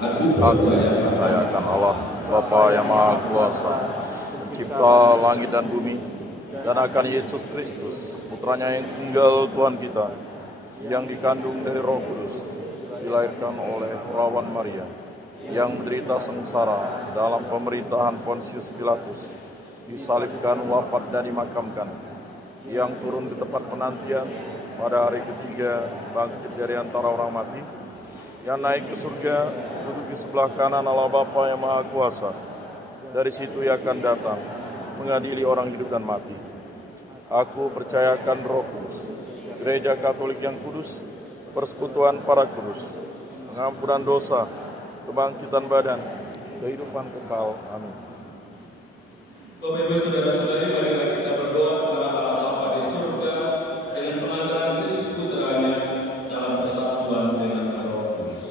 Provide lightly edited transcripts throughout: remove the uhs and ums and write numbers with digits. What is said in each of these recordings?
Aku percayakan Allah, Bapa yang Maha Kuasa, pencipta langit dan bumi, dan akan Yesus Kristus, putranya yang tunggal Tuhan kita, yang dikandung dari Roh Kudus, dilahirkan oleh perawan Maria, yang menderita sengsara dalam pemerintahan Pontius Pilatus, disalibkan, wafat dan dimakamkan, yang turun ke tempat penantian, pada hari ketiga bangkit dari antara orang mati, yang naik ke surga, duduk di sebelah kanan Allah Bapa yang Maha Kuasa. Dari situ ia akan datang, mengadili orang hidup dan mati. Aku percayakan Roh Kudus, Gereja Katolik yang kudus, persekutuan para kudus, pengampunan dosa, kebangkitan badan, kehidupan kekal. Amin. Bapak Ibu saudara-saudari, marilah kita berdoa kepada Allah Bapa di surga dengan pengantaran Kristus Putranya dalam persatuan dengan Roh Kudus.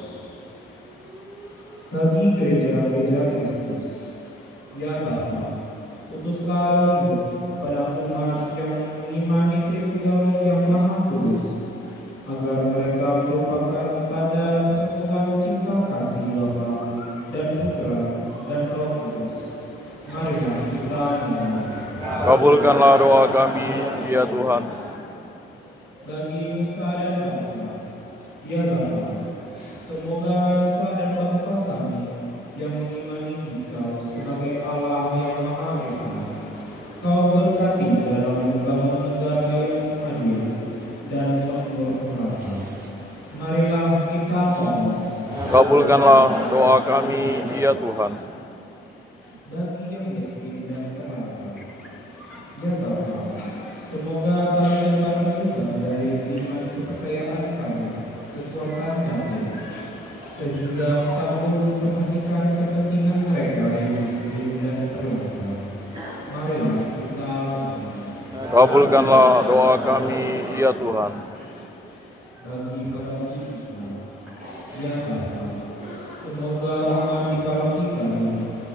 Bagi gereja-gereja Kristus, ya Bapa, utuslah pada umat yang mengimani Tritunggal yang Maha Kudus, agar mereka merupakan pada persatuan cinta kasih Bapa dan Putra dan Roh Kudus. Marilah kita Kabulkanlah doa kami, ya Tuhan. bagi nusa dan bangsa, ya Bapa, semoga nusa dan bangsa kami yang mengimani Engkau sebagai Allah yang Maha Esa, Kau berkati dalam membangun negara yang adil dan makmur merata. Marilah kita Kabulkanlah doa kami, ya Tuhan. bagi yang miskin dan terlantar, ya Bapa, semoga bagian dari iman kepercayaan kami, kekuatan kami, sehingga selalu memperhatikan kepentingan mereka yang miskin dan terlantar. Marilah kita Kabulkanlah doa kami, ya Tuhan. bagi para kita, ya Bapa, semoga rahmat dikarunia kami,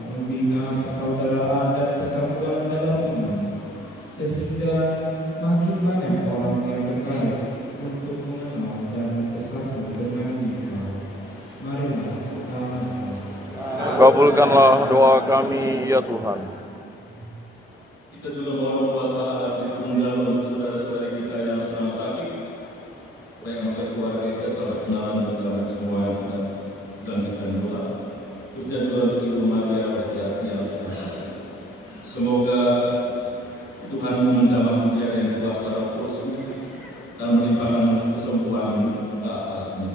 membina persaudaraan dan persatuan dalam iman, sehingga makin banyak orang yang berkarya untuk mengenal dan bersatu dengan Engkau. Marilah kita Kabulkanlah doa kami, ya Tuhan. Kita juga mohon kuasa dan Tritunggal untuk saudara-saudari kita yang sedang sakit, yang keluarga kita selalu kenalan dengan semua yang sedang kita doa. Khususnya juga untuk Ibu Maria Rostiati yang sedang sakit. Semoga Tuhan menjamah dia dengan kuasa Roh Kudus dan melimpahkan kesembuhan ke atasnya,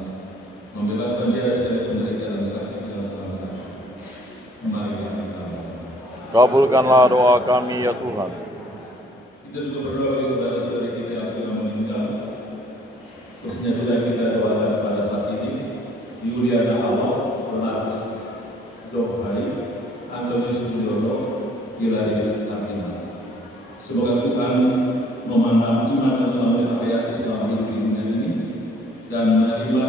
membebaskan dia dari segala penderitaan dan sakit yang selama. Marilah kita. Kabulkanlah doa kami, ya Tuhan. Kita juga berdoa bagi saudara-saudari kita yang sudah meninggal, khususnya juga kita doakan pada saat ini Yuliana Awal, Donatus Johari, Antonius Budiono, Hilarius Artina. Semoga Tuhan memandang iman dan kemuliaan ayat Islam di dunia ini dan menerima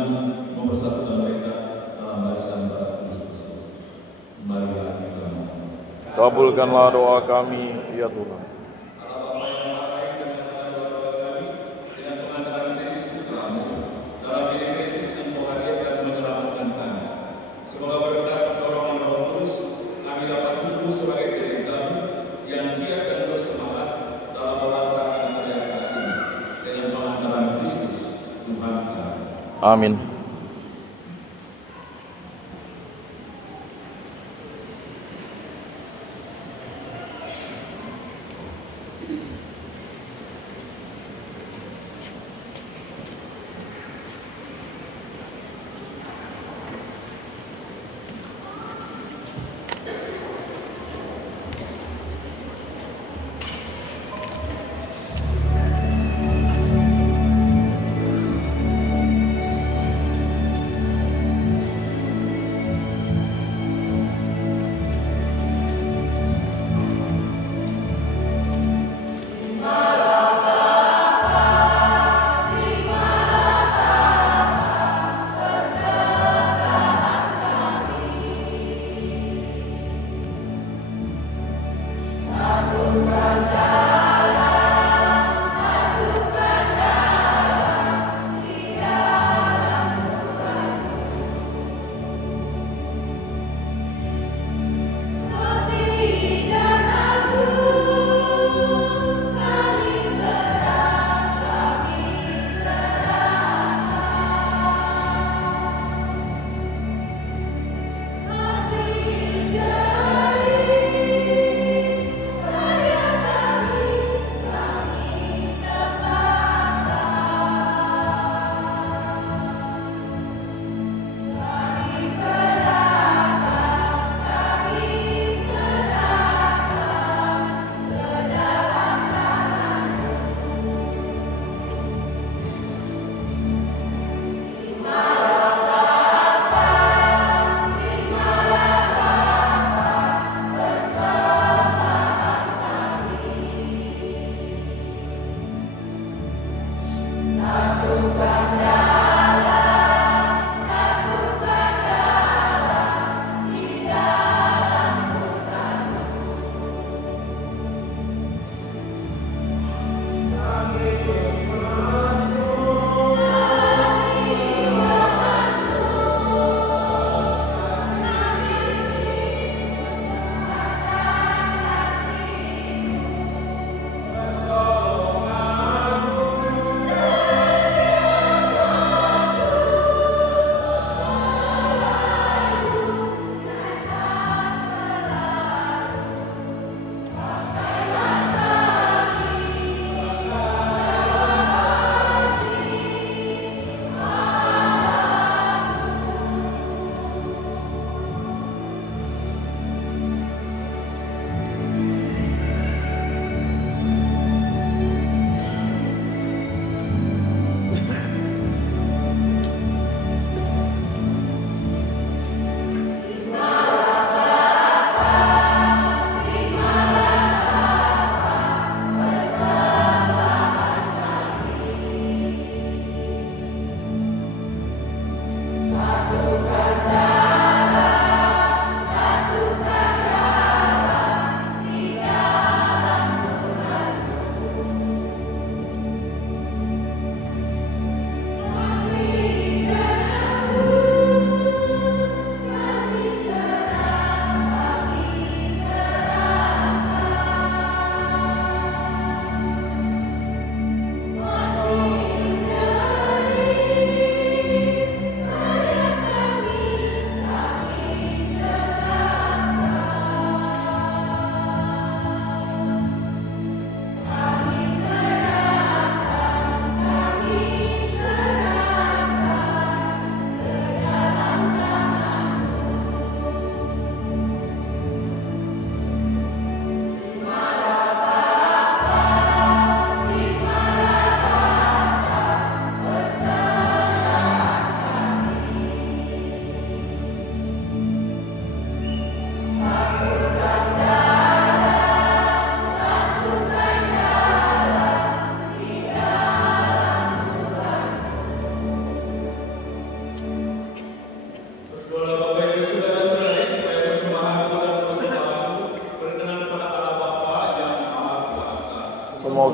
mempersatukan mereka dalam barisan para Kristus. Marilah kita. Kabulkanlah doa kami, ya Tuhan. Amin.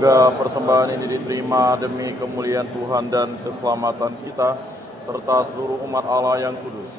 Semoga persembahan ini diterima demi kemuliaan Tuhan dan keselamatan kita, serta seluruh umat Allah yang kudus.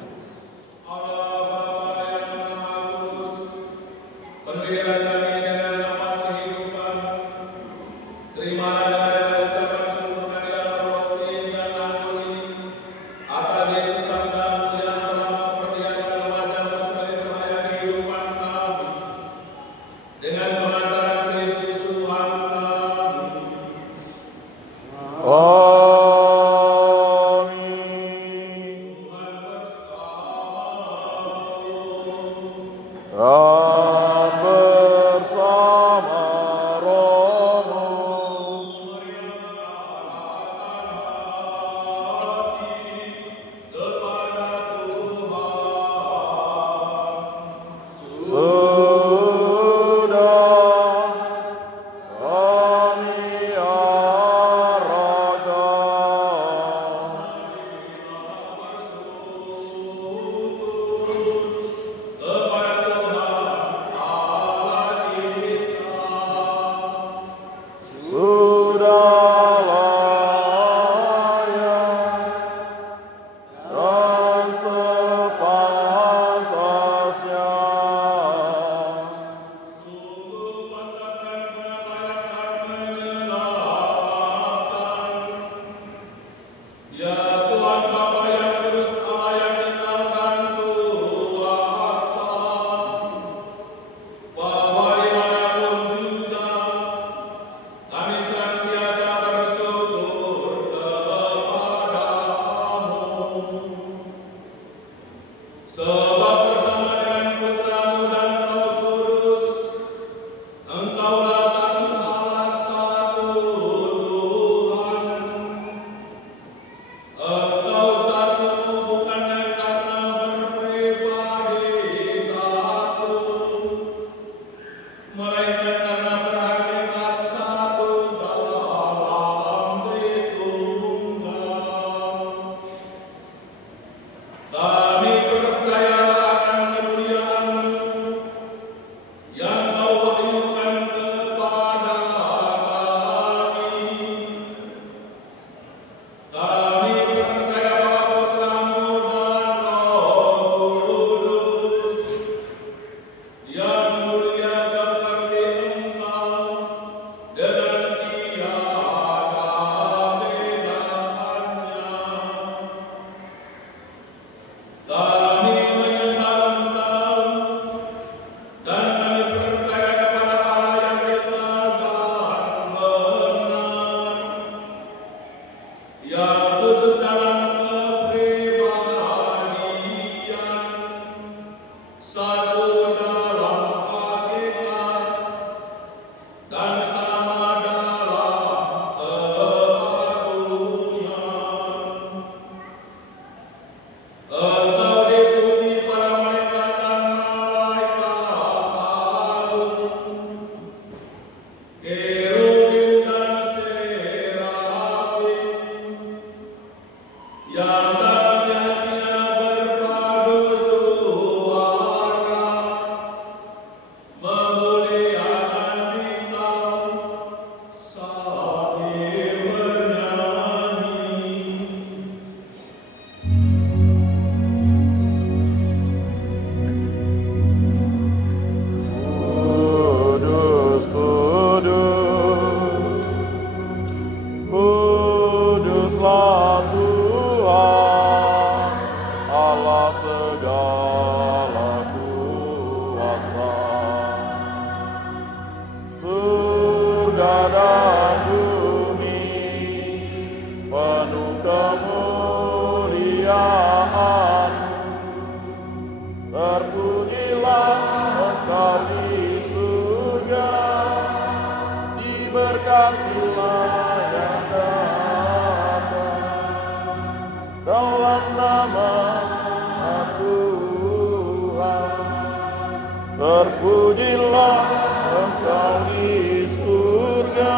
Terpujilah Engkau di surga.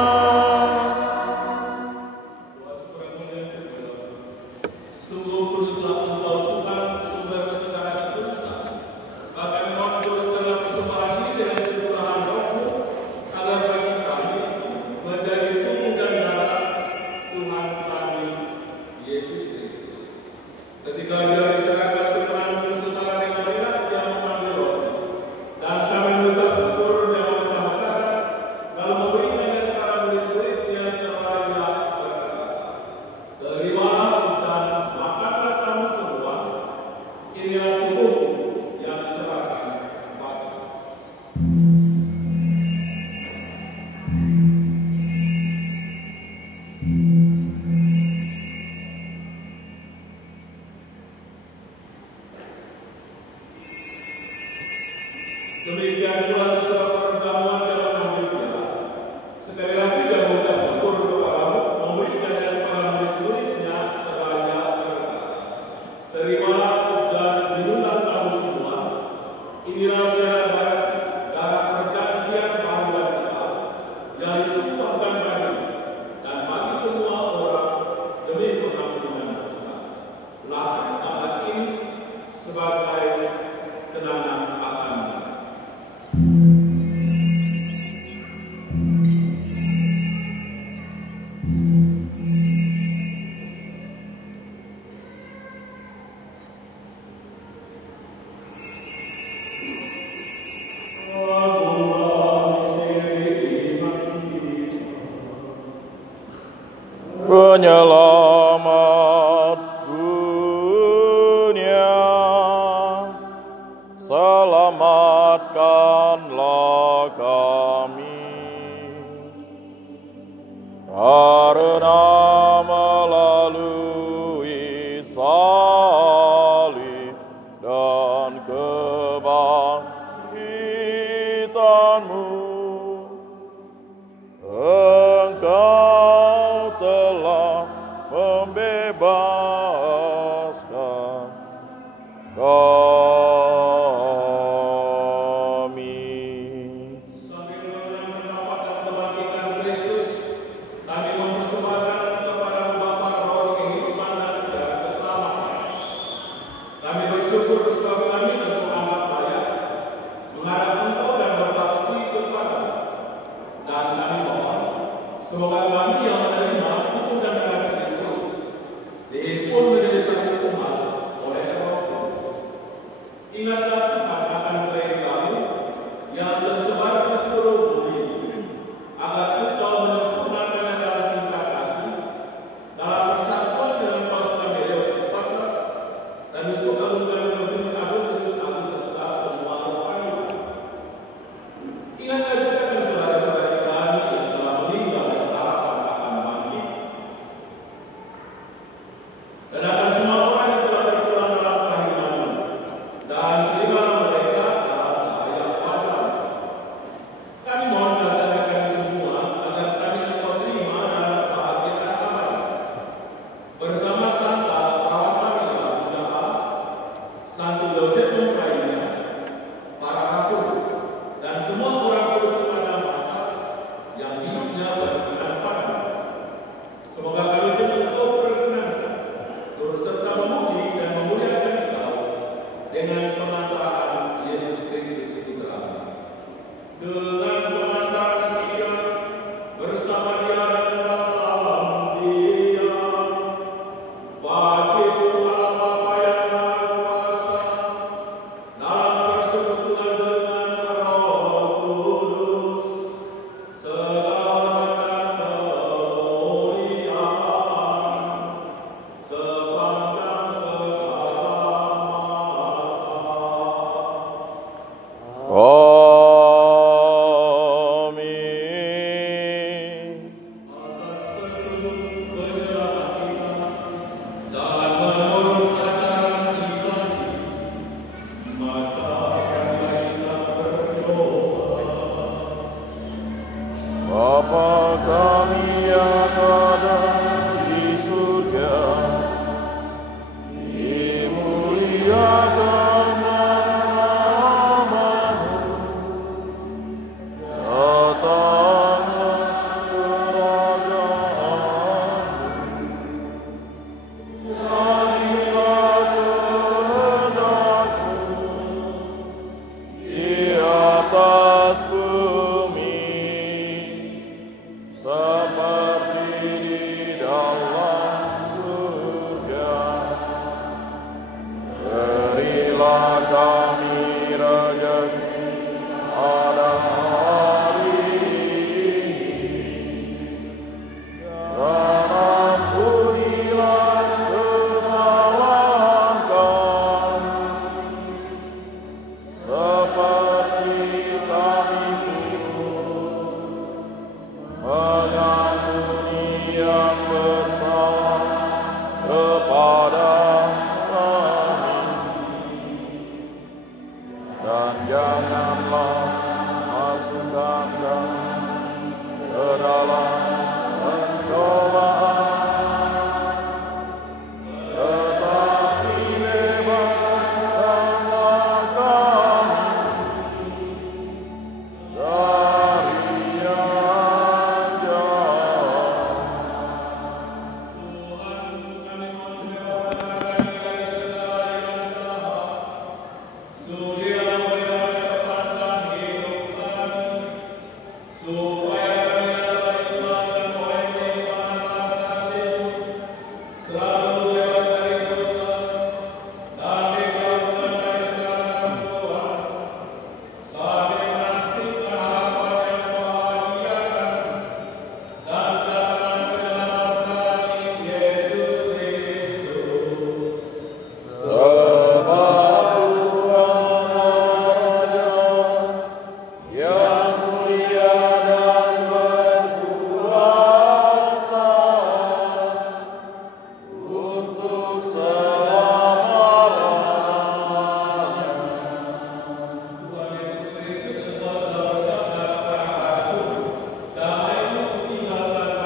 Sungguh kuduslah Engkau Tuhan, sumber segala kekudusan. Maka memang kudus dalam persembahan ini dengan ketuhanan Roh-Mu, agar bagi kami menjadi yang diserahkan kepada. Demikian pula sesuai perjamuan dalam mengambilnya. Sekali lagi dia mengucap syukur kepadamu, memberikannya kepada murid-muridnya, seraya berkata, terimalah dan minumlah kamu semua. Inilah darah perjanjian baru dan kekal, yang ditumpahkan bagi dan bagi semua orang demi pengampunan dosa. Lakukanlah ini sebagai kenangan akanmu. Penyelamat dunia, selamatkanlah kami, karena melalui salib dan kebangkitan-Mu, Engkau telah membebaskan kami. Sambil mengenang wafat dan kebangkitan Kristus, kami mempersembahkan kepada Bapa roh kehidupan dan udara keselamatan. Kami bersyukur sebab kami Engkau anggap layak menghadap Engkau dan berbakti kepada-Mu. Dan kami mohon, semoga kami yang menerima tubuh dan darah Kristus dihimpun menjadi satu umat oleh Roh Kudus. Ingatlah Tuhan akan gereja-Mu yang tersebar di seluruh bumi, agar Engkau menyempurnakannya dalam cinta kasih, dalam persatuan dengan Paus kami Leo ke-14 dan Biskup Agung kami Monsinyur Agustinus Agus serta semua rohani. Ingatlah juga akan saudara-saudari kami yang telah meninggal dan harapan akan bangkit, dan akan semua orang yang telah berpulang dalam kerahiman-Mu, dan terimalah mereka dalam cahaya wajah-Mu. Kami mohon kasih kami semua agar kami Engkau terima dalam kebahagiaan abadi bersama Santa Perawan Maria Bunda Allah, Santo Yosef Mempelainya, para rasul, dan semua orang kudus pada masa yang hidupnya berkenan padamu. Semoga kami pun Engkau berkenankan turut serta memuji dan memuliakan Engkau dengan pengantaraan Yesus Kristus Putra-Mu. Dengan pengantaran Dia, bersama Dia dan dalam Dia, bagi Tuhan Bapa yang Maha Kuasa, dalam persekutuan dengan Roh Kudus, segala hormat dan kemuliaan sepanjang segala masa. Amin. Dan menurut ajaran iman, maka kita berdoa. Bapa kami yang ada di surga, dimuliakan nama-Mu, datanglah kerajaan-Mu, jadilah kehendak-Mu di atas bumi seperti di dalam surga. Berilah kami rezeki pada hari ini, dan ampunilah kesalahan kami dan janganlah masukkan kami ke dalam pencobaan, tetapi bebaskanlah kami dari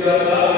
yang jahat.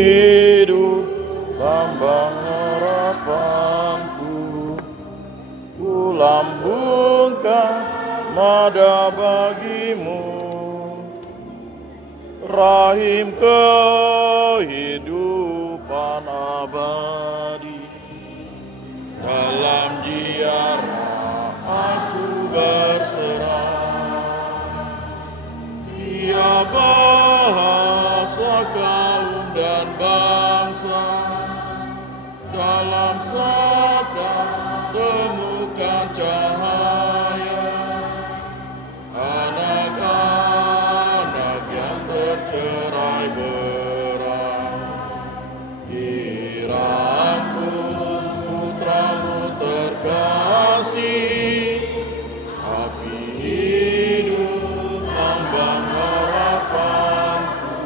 hidup lambang harapanku, ku lambungkan nada bagimu, rahim kehidupan abadi. Dalam ziarah aku berserah, dia bahasa kaum dan bangsa, dalam sabda temukan cahaya. Anak-anak yang tercerai berai, dirangkul putramu terkasih, api hidup lambang harapanku,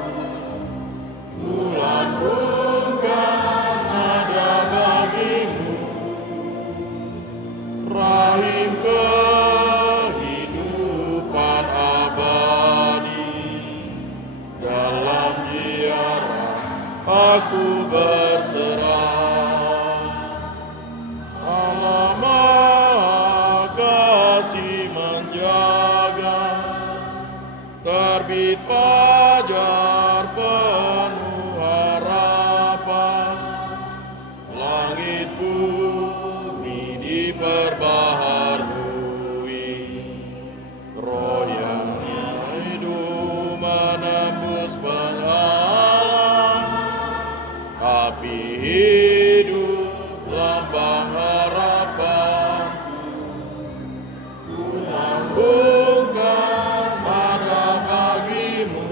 ku lambungkan nada bagimu, rahim kehidupan abadi. Dalam ziarah aku berserah, Allah Maha Kasih menjaga, terbit fajar penuh harapan, langit bumi diperbaharui, roh yang hidup menembus penghalang, api hidup lambang harapanku, ku lambungkan nada bagimu,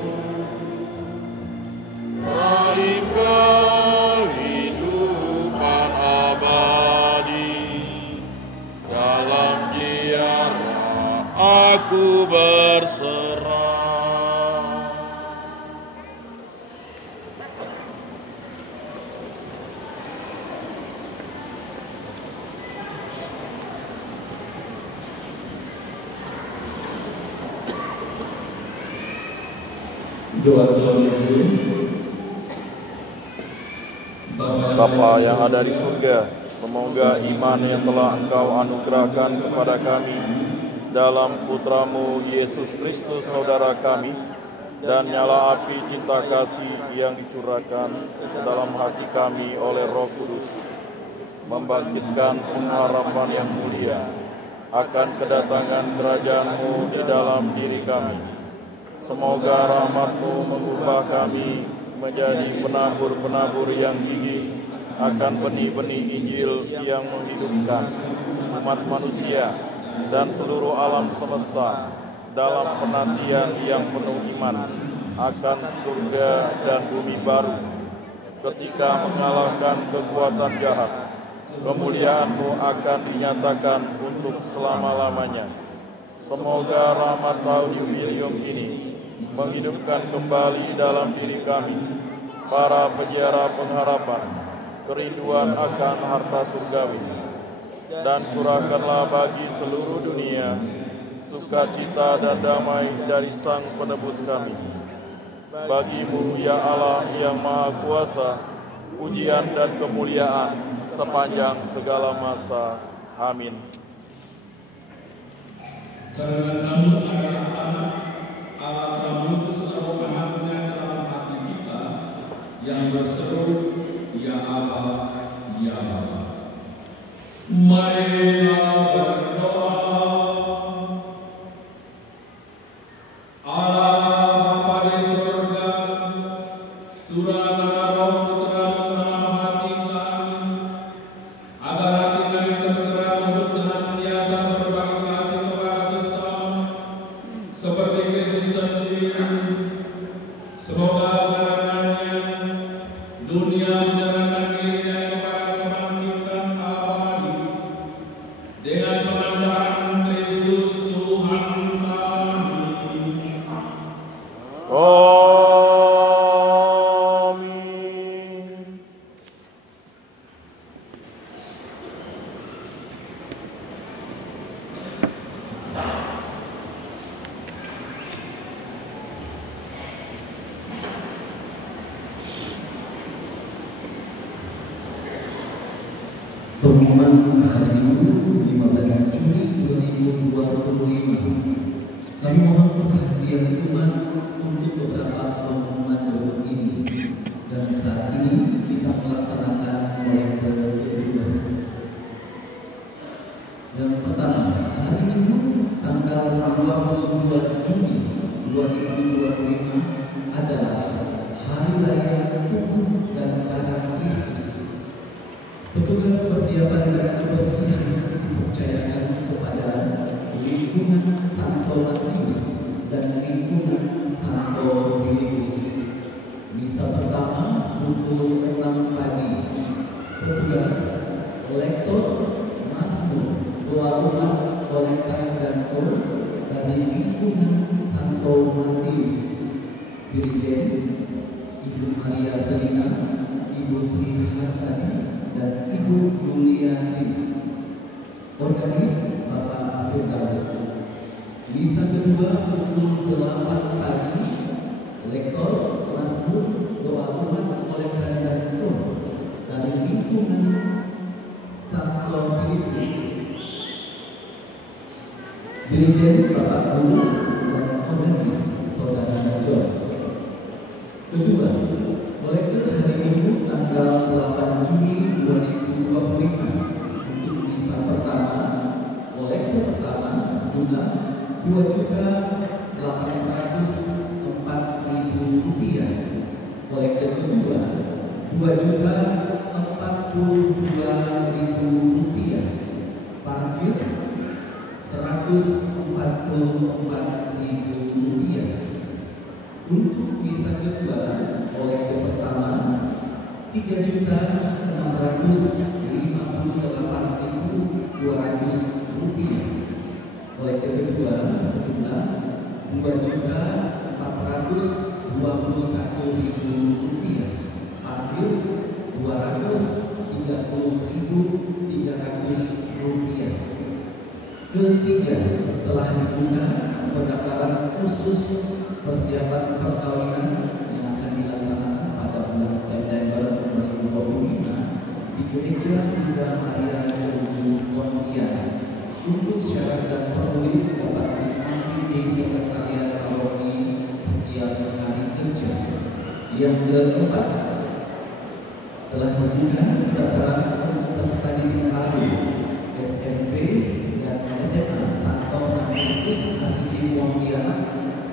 rahim kehidupan abadi. Dalam ziarah aku berserah. Doa-doa yang dulu. Bapa yang ada di surga, semoga iman yang telah Engkau anugerahkan kepada kami dalam Putramu Yesus Kristus Saudara kami, dan nyala api cinta kasih yang dicurahkan ke dalam hati kami oleh Roh Kudus, membangkitkan pengharapan yang mulia akan kedatangan kerajaan-Mu di dalam diri kami. Semoga rahmat-Mu mengubah kami menjadi penabur-penabur yang gigih akan benih-benih Injil yang menghidupkan umat manusia dan seluruh alam semesta dalam penantian yang penuh iman akan surga dan bumi baru. Ketika mengalahkan kekuatan jahat, kemuliaan-Mu akan dinyatakan untuk selama-lamanya. Semoga rahmat tahun jubilium ini menghidupkan kembali dalam diri kami para peziarah pengharapan, kerinduan akan harta surgawi, dan curahkanlah bagi seluruh dunia sukacita dan damai dari Sang Penebus kami. Bagi-Mu ya Allah yang Maha Kuasa, pujian dan kemuliaan sepanjang segala masa. Amin. Karena Kamu adalah anak, Allah telah mengutus roh anaknya dalam hati kita yang berseru, Ya Aba, Ya Bapa. Marilah berdoa. Allah Bapa di surga, curahkanlah Roh Putra-Mu dalam hati kami, agar hati kami tergerak untuk senantiasa berbagi kasih kepada sesama, seperti Kristus sendiri. Semoga karenanya dunia menyerahkan dirinya kepada kebangkitan abadi dengan pengantaran Kristus Tuhan kami. Amin. Pengumuman hari Minggu 15 Juni 2025. Kami mohon perhatian Tuhan untuk beberapa pengumuman berikut ini. Dan saat ini kita melaksanakan proyek kedua. Yang pertama, hari Minggu tanggal 22 Juni 2025 adalah Hari Raya Tubuh dan Darah Kristus. Petugas persiapan dan kebersihan dipercayakan kepada lingkungan Santo Matius dan lingkungan Santo Filipus. Misa pertama pukul 6 pagi. Petugas, lektor, masmur, doa umat, kolekta dan kor dari lingkungan Santo Matius. Dirijen Ibu Maria Selina, Ibu Trihartani, dan Ibu Yuliani. Organis Bapak Firdaus. Misa kedua pukul 8 pagi. Lektor, masmur, doa umat, kolekta dan kor dari lingkungan Santo Filipus. Dirijen Bapak Guru dan Organis Saudara John. Kedua, kolektor hari Minggu tanggal 8 Juni 2025 untuk misa pertama. Kolektor pertama sejumlah Rp2.804.000. Kolektor kedua Rp2.042.000. Parkir Rp144.000. Untuk misa kedua, kolektor pertama Rp3.658.200. Kolektor kedua sejumlah Rp2.421.000. Parkir Rp230.300. Ketiga, telah dibuka pendaftaran khusus persiapan perkawinan yang akan dilaksanakan pada bulan September 2025 di Gereja Bunda Maria Jeruju Pontianak. Untuk syarat dan formulir dapat diambil di sekretariat paroki setiap hari kerja. Yang keempat, telah dibuka pendaftaran peserta didik baru SMP dan SMA Santo Fransiskus Asisi Pontianak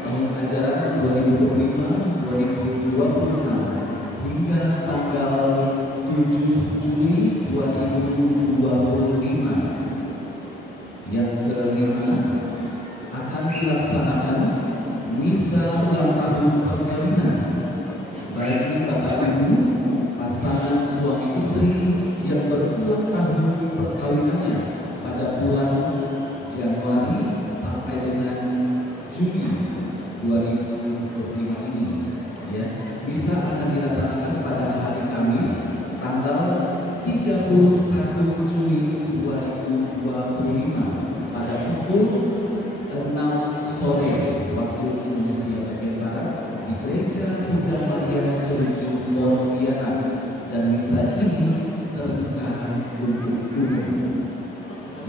tahun ajaran 2025-2026 hingga tanggal 7 Juli 2025. Yang kelima, akan dilaksanakan misa ulang tahun perkawinan bagi Bapak Ibu pasangan suami istri yang berulang tahun perkawinannya pada bulan Januari sampai dengan Juni 2025 ini. Ya, misa akan dilaksanakan pada hari Kamis tanggal 31 Juli 2025 pada pukul 6 sore waktu Indonesia bagian Barat di Gereja Bunda Maria Jeruju Pontianak, dan misa ini terbuka untuk umum.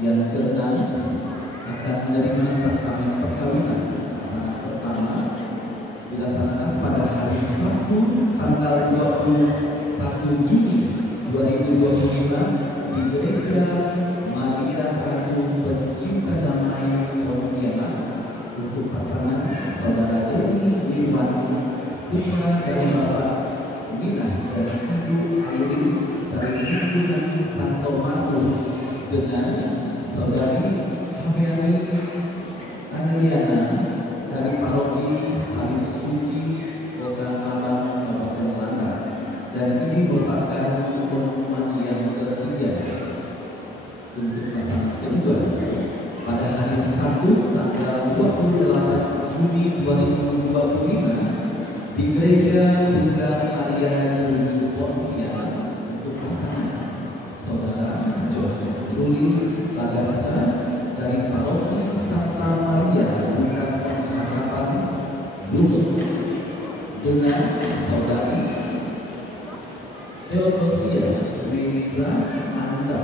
Yang keenam, akan menerima sakramen perkawinan pasangan pertama dilaksanakan pada hari Sabtu tanggal 21 Juni 2025 di Gereja Maria Ratu Pencinta Damai Pontianak untuk pasangan Saudara Dewi Liwati, putra dari Bapak Minas dan Ibu Airi dari lingkungan Santo Markus, dengan Saudari Hafiani Andriana dari paroki Salib Suci Kota Abang Kabupaten Langkat. Dan ini merupakan pengumuman yang ketiga. Untuk pasangan kedua, pada hari Sabtu tanggal 28 Juni 2025 di Gereja Bunda Maria Jeruju Pontianak untuk pasangan Saudara Johannes Ruli Bagasta dari paroki Santa Maria Bunda Pengharapan Blumet dengan Saudari Theodosia Melisa Anda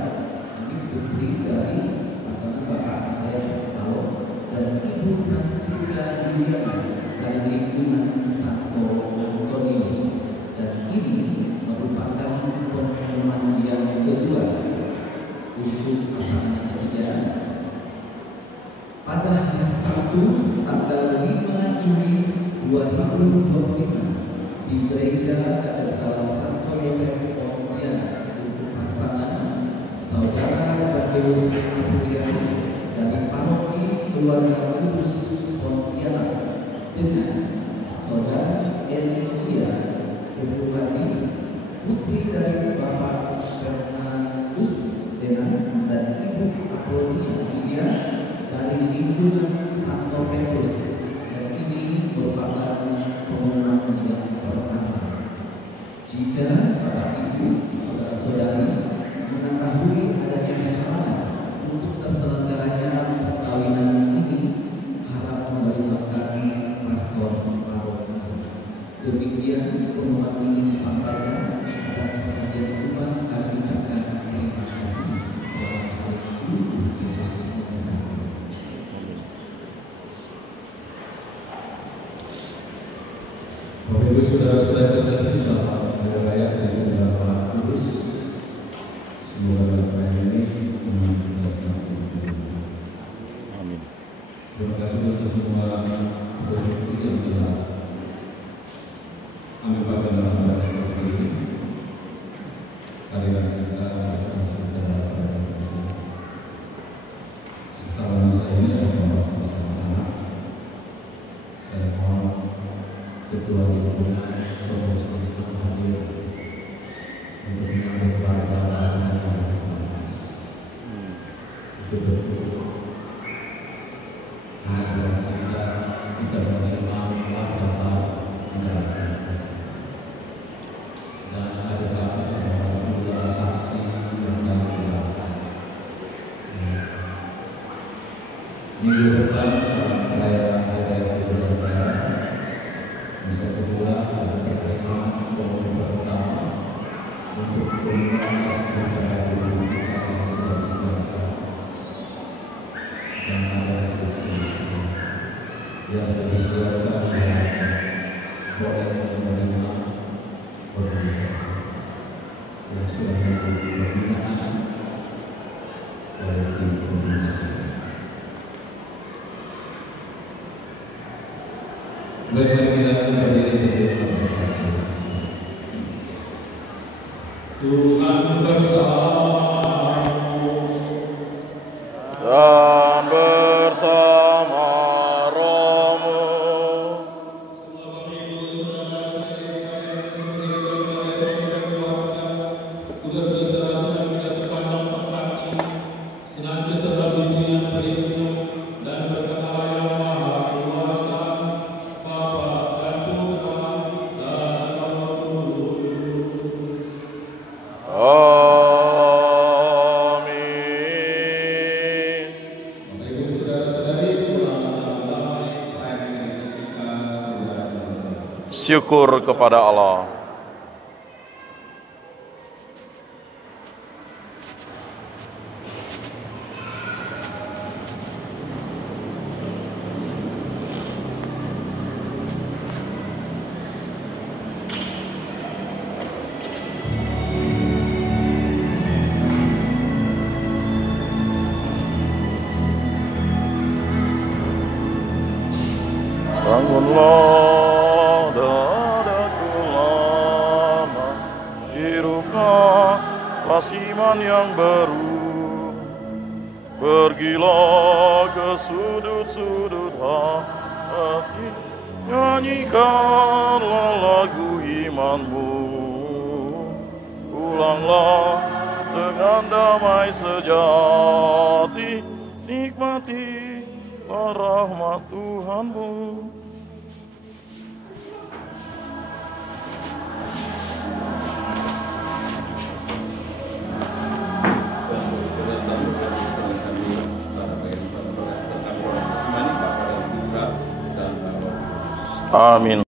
Ini putri dari pasangan Bapak Andreas Paulo dan Ibu Francisca Juliana dari lingkungan Santo Antonius, dan ini merupakan pengumuman yang kedua untuk pasangan ketiga. Pada hari Sabtu tanggal 5 Juli 2025 di Gereja Katedral Santo Yosef Pontianak untuk pasangan Saudara Jakeus Putrianus dari Paroki Keluarga Kudus Pontianak dengan Saudara Elia Ketuani, putri dari Bapak Fernandus Denan dan Ibu Apolonia Julia dari lingkungan Santo Petrus, dan ini merupakan pengumuman yang pertama. Jika Bapak Ibu saudara-saudari mengetahui adanya kehalangan untuk terselenggaranya perkawinan ini, harap memberitahukan pastor paroki. Demikian pengumuman ini disampaikan. Atas perhatian Tuhan kami ucapkan terima kasih. Selamat hari Ibu Yesus. Bapak Ibu saudara-saudara terkasih, selamat hari raya dari Bapak Kudus. Semoga hari ini kita semakin berjaya. Amin. Terima kasih untuk semua proses yang telah ambil bagian dalam ibadah proses ini. Marilah kita bersama-sama dalam proses ini. Setelah masa ini adalah bersama saya mohon Ketua Lingkungan Provinsi untuk hadir untuk menyambut para yang bertugas. Betul-betul hadirat kita menerima warga menjalankan dan ada kami sebagai saksi yang kami jelaskan. Minggu depan perayaan hari raya Idul Adha bisa berpulang ada perayaan pengumuman pertama untuk pengumuman sejarah dulu kita yang sudah disiapkan, dan ada sesi yang sudah disiapkan yang boleh menerima berbuka yang sudah menjadi pembinaan oleh tim pembinaan. Baik, mari kita berdiri berdoa. Tuhan bersamamu Dan bersama rohmu. semua Bapak Ibu saudara-saudari tugas-tugas sudah kita sepanjang pekan ini senantiasa dalam bimbingan perlindungan dan berkat Allah yang Maha Kuasa, Bapa dan Putra dan Roh Kudus. Amin. Bapak Ibu saudara-saudari, pulang dalam damai, perayaan kita sudah selesai. Syukur kepada Allah. Bangunlah dadaku lama, hiduplah iman yang baru. Pergilah ke sudut-sudut hati, nyanyikanlah lagu imanmu. Pulanglah dengan damai sejati, nikmatilah rahmat Tuhanmu. Amin.